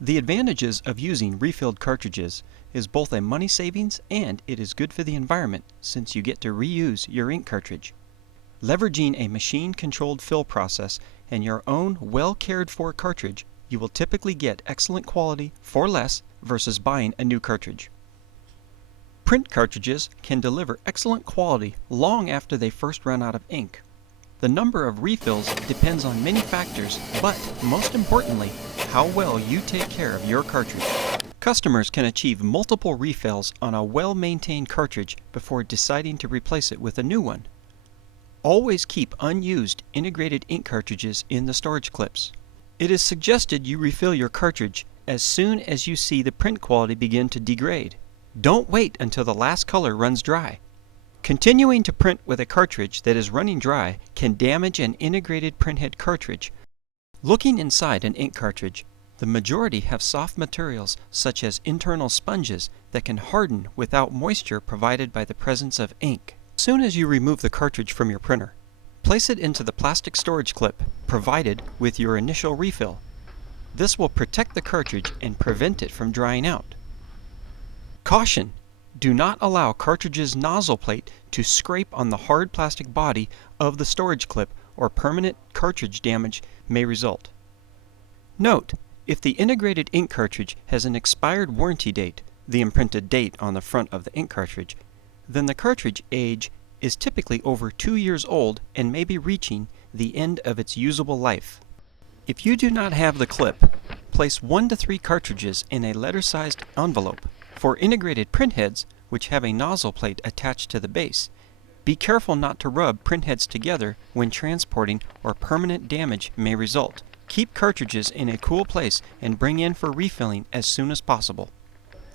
The advantages of using refilled cartridges is both a money savings and it is good for the environment since you get to reuse your ink cartridge. Leveraging a machine-controlled fill process and your own well-cared-for cartridge, you will typically get excellent quality for less versus buying a new cartridge. Print cartridges can deliver excellent quality long after they first run out of ink. The number of refills depends on many factors, but most importantly, how well you take care of your cartridge. Customers can achieve multiple refills on a well-maintained cartridge before deciding to replace it with a new one. Always keep unused integrated ink cartridges in the storage clips. It is suggested you refill your cartridge as soon as you see the print quality begin to degrade. Don't wait until the last color runs dry. Continuing to print with a cartridge that is running dry can damage an integrated printhead cartridge. Looking inside an ink cartridge, the majority have soft materials such as internal sponges that can harden without moisture provided by the presence of ink. As soon as you remove the cartridge from your printer, place it into the plastic storage clip provided with your initial refill. This will protect the cartridge and prevent it from drying out. Caution! Do not allow cartridge's nozzle plate to scrape on the hard plastic body of the storage clip or permanent cartridge damage may result. Note: if the integrated ink cartridge has an expired warranty date, the imprinted date on the front of the ink cartridge, then the cartridge age is typically over 2 years old and may be reaching the end of its usable life. If you do not have the clip, place 1 to 3 cartridges in a letter-sized envelope. For integrated printheads, which have a nozzle plate attached to the base, be careful not to rub printheads together when transporting or permanent damage may result. Keep cartridges in a cool place and bring in for refilling as soon as possible.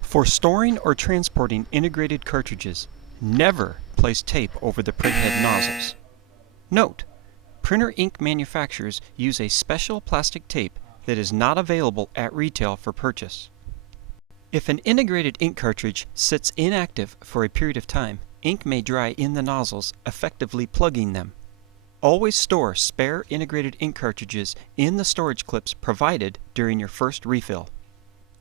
For storing or transporting integrated cartridges, never place tape over the printhead nozzles. Note: printer ink manufacturers use a special plastic tape that is not available at retail for purchase. If an integrated ink cartridge sits inactive for a period of time, ink may dry in the nozzles, effectively plugging them. Always store spare integrated ink cartridges in the storage clips provided during your first refill.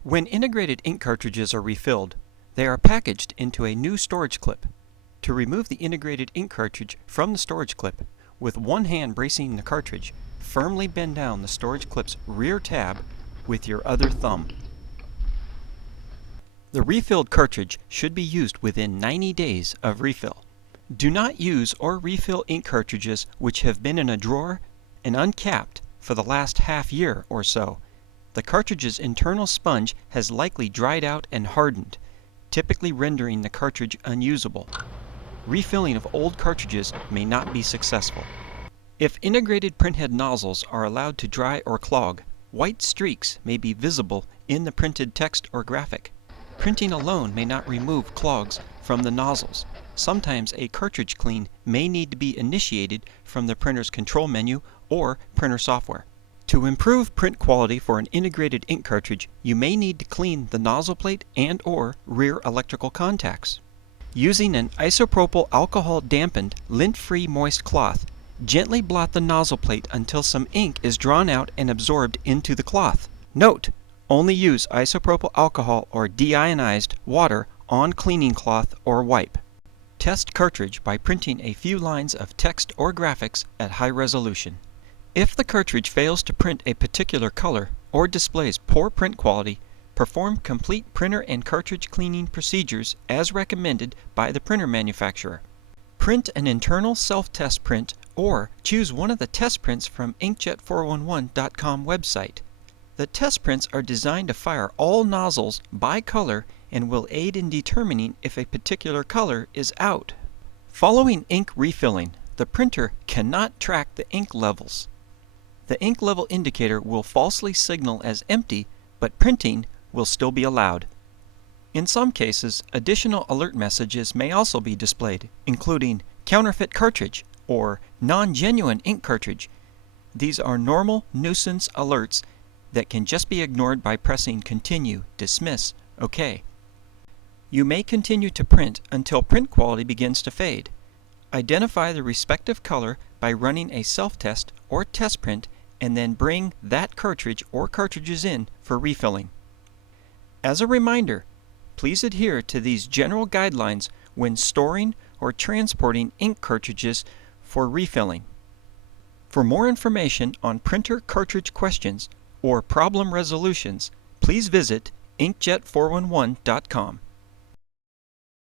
When integrated ink cartridges are refilled, they are packaged into a new storage clip. To remove the integrated ink cartridge from the storage clip, with one hand bracing the cartridge, firmly bend down the storage clip's rear tab with your other thumb. The refilled cartridge should be used within 90 days of refill. Do not use or refill ink cartridges which have been in a drawer and uncapped for the last half year or so. The cartridge's internal sponge has likely dried out and hardened, typically rendering the cartridge unusable. Refilling of old cartridges may not be successful. If integrated printhead nozzles are allowed to dry or clog, white streaks may be visible in the printed text or graphic. Printing alone may not remove clogs from the nozzles. Sometimes a cartridge clean may need to be initiated from the printer's control menu or printer software. To improve print quality for an integrated ink cartridge, you may need to clean the nozzle plate and/or rear electrical contacts. Using an isopropyl alcohol dampened, lint-free moist cloth, gently blot the nozzle plate until some ink is drawn out and absorbed into the cloth. Note: only use isopropyl alcohol or deionized water on cleaning cloth or wipe. Test cartridge by printing a few lines of text or graphics at high resolution. If the cartridge fails to print a particular color or displays poor print quality, perform complete printer and cartridge cleaning procedures as recommended by the printer manufacturer. Print an internal self-test print or choose one of the test prints from inkjet411.com website. The test prints are designed to fire all nozzles by color and will aid in determining if a particular color is out. Following ink refilling, the printer cannot track the ink levels. The ink level indicator will falsely signal as empty, but printing will still be allowed. In some cases, additional alert messages may also be displayed, including counterfeit cartridge or non-genuine ink cartridge. These are normal nuisance alerts that can just be ignored by pressing Continue, Dismiss, OK. You may continue to print until print quality begins to fade. Identify the respective color by running a self-test or test print and then bring that cartridge or cartridges in for refilling. As a reminder, please adhere to these general guidelines when storing or transporting ink cartridges for refilling. For more information on printer cartridge questions or problem resolutions, please visit inkjet411.com.